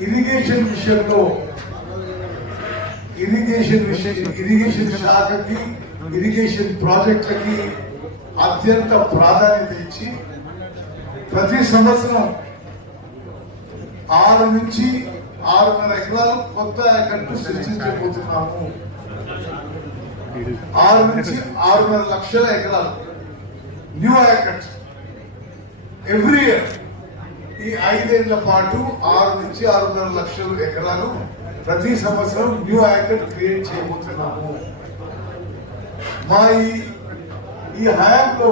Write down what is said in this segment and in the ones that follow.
Irrigation విషయంలో irrigation విషయం irrigation శాఖకి ఇరిగేషన్ ప్రాజెక్టులకి అత్యంత ప్రాధాన్యత ఇచ్చి ప్రతి సంవత్సరం ఆరు నుంచి ఆరున్నర ఎకరాలు కొత్త కట్టు సృష్టించబోతున్నాము. ఆరు నుంచి ఆరున్నర లక్షల ఎకరాలు న్యూ ఆయకట్ ఎవ్రీ ఇయర్ ఈ ఐదేళ్ళ పాటు ఆరు నుంచి ఆరున్నర లక్షల ఎకరాలు ప్రతి సంవత్సరం న్యూ ఆయకట్ క్రియేట్ చేయబోతున్నాము. మా ఈ ఈ హయాంలో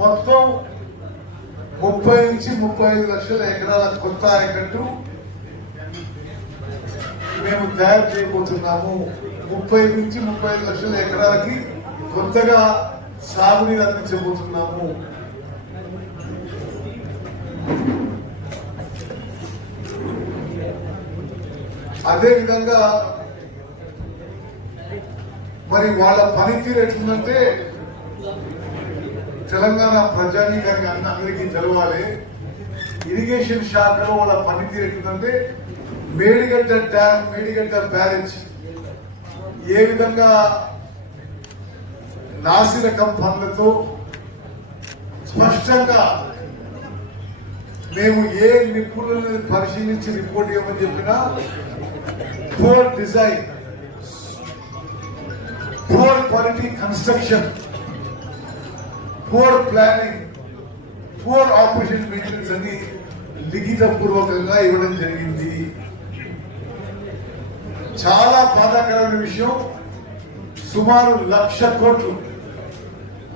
మొత్తం ముప్పై నుంచి ముప్పై ఐదు లక్షల ఎకరాల కొత్త ఆయకట్టు మేము తయారు చేయబోతున్నాము. ముప్పై నుంచి ముప్పై ఐదు లక్షల ఎకరాలకి కొత్తగా సాగునీరు అందించబోతున్నాము. అదే విధంగా మరి వాళ్ళ పనితీరు ఎట్లుందంటే తెలంగాణ ప్రజానీకానికి అందరికీ తెలవాలి. ఇరిగేషన్ శాఖలో వాళ్ళ పనితీరు ఎట్లుందంటే మేడిగడ్డ డ్యామ్ మేడిగడ్డ బ్యారేజ్. ఏ విధంగా నాసిరకం పనులతో స్పష్టంగా మేము ఏ నిపుణులను పరిశీలించి రిపోర్ట్ ఇవ్వమని చెప్పినా poor design, poor quality construction poor planning poor operation maintenance అని లిఖితపూర్వకంగా ఇవ్వడం జరిగింది. చాలా బాధాకరమైన విషయం. సుమారు లక్ష కోట్లు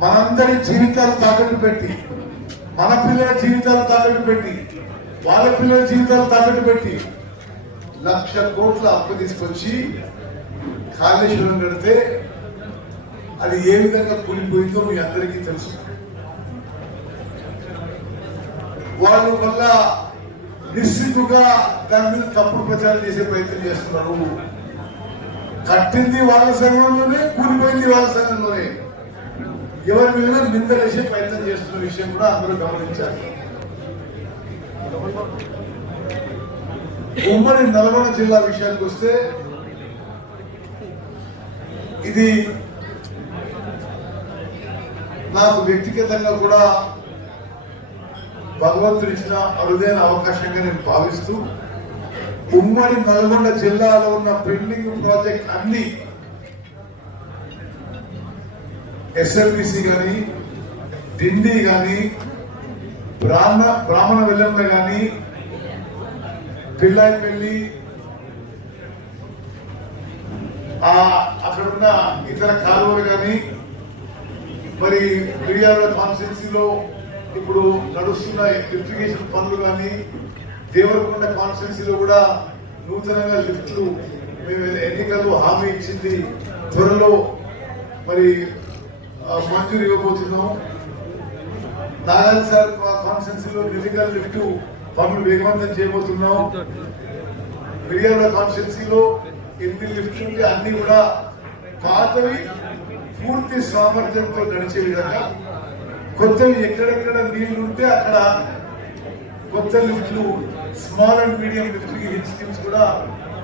మనందరి జీవితాలు తాకట్టు పెట్టి మన పిల్లల జీవితాలు తాకట్టు పెట్టి వాళ్ళ పిల్లల జీవితాలు తాకట్టు పెట్టి లక్ష కోట్ల అప్పు తీసుకొచ్చి కాళేశ్వరం కడితే అది ఏ విధంగా కూలిపోయిందో మీ అందరికీ తెలుసు. వాళ్ళు మళ్ళా నిశ్చితుగా దాని మీద తప్పుడు ప్రచారం చేసే ప్రయత్నం చేస్తున్నారు. కట్టింది వాళ్ళ సంఘంలోనే కూలిపోయింది వాళ్ళ సంఘంలోనే. ఎవరి మీద నిందలేసే ప్రయత్నం చేస్తున్న విషయం కూడా అందరూ గమనించారు ఉమ్మడి నల్గొండ జిల్లా విషయానికి వస్తే ఇది నాకు వ్యక్తిగతంగా కూడా భగవంతుడు ఇచ్చిన అరుదైన అవకాశంగా నేను భావిస్తూ ఉమ్మడి నల్గొండ జిల్లాలో ఉన్న పెండింగ్ ప్రాజెక్ట్ అన్ని ఎస్ఎల్బిసి కానీ డిండి కానీ బ్రాహ్మణ బ్రాహ్మణ వెల్లంలో కానీ పెళ్ళాయి వెళ్ళి అక్కడ అక్కడున్న ఇతర కాలువలు కానీ మరి మిర్యాల కాన్స్టిట్యున్సీలో ఇప్పుడు నడుస్తున్న లిఫ్టిగేషన్ పనులు కానీ దేవరకొండ కాన్స్టిట్యున్సీలో కూడా నూతనంగా లిఫ్ట్లు మేము ఎన్నికలు హామీ ఇచ్చింది. త్వరలో మరి మంజూరు ఇవ్వబోతున్నాం. నాగార్జున సార్ కాన్స్టిట్యున్సీలో నిలికల్ లిఫ్ట్ పనులు వేగవంతం చేయబోతున్నాం. మిర్యాల కాన్స్టిట్యున్సీలో ఎన్ని లిఫ్ట్లు ఉంటే అన్ని కూడా పాతవి పూర్తి సామర్థ్యంతో నడిచే విధంగా కొత్తవి ఎక్కడెక్కడ నీళ్ళు ఉంటే అక్కడ కొత్త లిఫ్ట్లు small and medium lift schemes కూడా